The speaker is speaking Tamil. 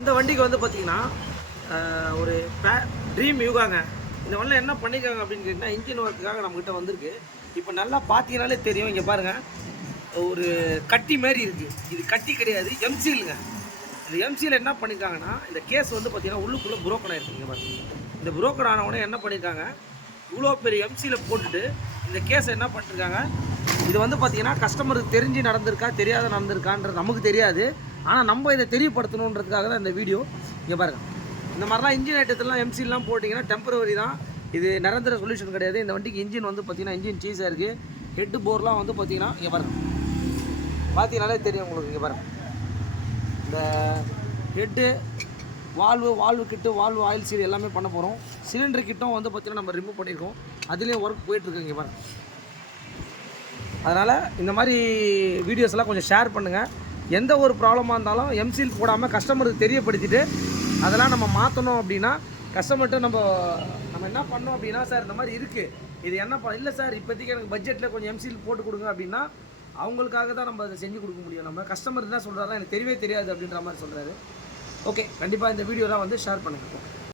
இந்த வண்டிக்கு வந்து பார்த்தீங்கன்னா ஒரு ட்ரீம் யூகாங்க. இந்த வண்டியில் என்ன பண்ணிக்காங்க அப்படின்னு கேட்டிங்கன்னா, இன்ஜின் ஒர்க்குக்காக நம்மக்கிட்ட வந்திருக்கு. இப்போ நல்லா பார்த்தீங்கனாலே தெரியும். இங்கே பாருங்கள், ஒரு கட்டி மாதிரி இருக்குது. இது கட்டி கிடையாது, எம்சிலுங்க. இந்த எம்சியில் என்ன பண்ணியிருக்காங்கன்னா, இந்த கேஸ் வந்து பார்த்தீங்கன்னா உள்ளுக்குள்ளே புரோக்கன் ஆகிருக்குங்க. பாருங்கள், இந்த புரோக்கன் ஆனவுடனே என்ன பண்ணியிருக்காங்க, இவ்வளோ பெரிய எம்சியில் போட்டுட்டு இந்த கேஸை என்ன பண்ணிருக்காங்க, இது வந்து பார்த்தீங்கன்னா கஸ்டமருக்கு தெரிஞ்சு நடந்திருக்கா தெரியாத நடந்திருக்கான்றது நமக்கு தெரியாது. ஆனால் நம்ம இதை தெரியப்படுத்தணுன்றதுக்காக தான் இந்த வீடியோ. இங்கே பாருங்கள், இந்த மாதிரிலாம் இன்ஜின் ஐட்டத்திலாம் எம்சிலாம் போட்டிங்கன்னா டெம்பரவரி தான், இது நிரந்தர சொல்யூஷன் கிடையாது. இந்த வண்டிக்கு இன்ஜின் வந்து பார்த்தீங்கன்னா இன்ஜின் சீஸாக இருக்குது. ஹெட்டு போர்லாம் வந்து பார்த்தீங்கன்னா இங்கே பாருங்கள், பார்த்தீங்கனாலே தெரியும் உங்களுக்கு. இங்கே பாருங்கள், இந்த ஹெட்டு வால்வு கிட்டு வால்வு ஆயில் சீல் எல்லாமே பண்ண போகிறோம். சிலிண்டர் கிட்டும் வந்து பார்த்தீங்கன்னா நம்ம ரிமூவ் பண்ணியிருக்கோம். அதுலேயும் ஒர்க் போயிட்டுருக்கு. இங்கே பாருங்கள். அதனால் இந்த மாதிரி வீடியோஸ்லாம் கொஞ்சம் ஷேர் பண்ணுங்கள். எந்த ஒரு ப்ராப்ளமாக இருந்தாலும் எம்சில் போடாமல் கஸ்டமருக்கு தெரியப்படுத்திட்டு அதெல்லாம் நம்ம மாற்றணும். அப்படின்னா கஸ்டமர்கிட்ட நம்ம என்ன பண்ணோம் அப்படின்னா, சார் இந்த மாதிரி இருக்குது, இது என்ன இல்லை சார், இப்போதைக்கு எனக்கு பட்ஜெட்டில் கொஞ்சம் எம்சில் போட்டு கொடுங்க அப்படின்னா அவங்களுக்காக தான் நம்ம அதை செஞ்சு கொடுக்க முடியும். நம்ம கஸ்டமர் என்ன சொல்கிறாரா, எனக்கு தெரியவே தெரியாது அப்படின்ற மாதிரி சொல்கிறாரு. ஓகே, கண்டிப்பாக இந்த வீடியோலாம் வந்து ஷேர் பண்ணுங்கள்.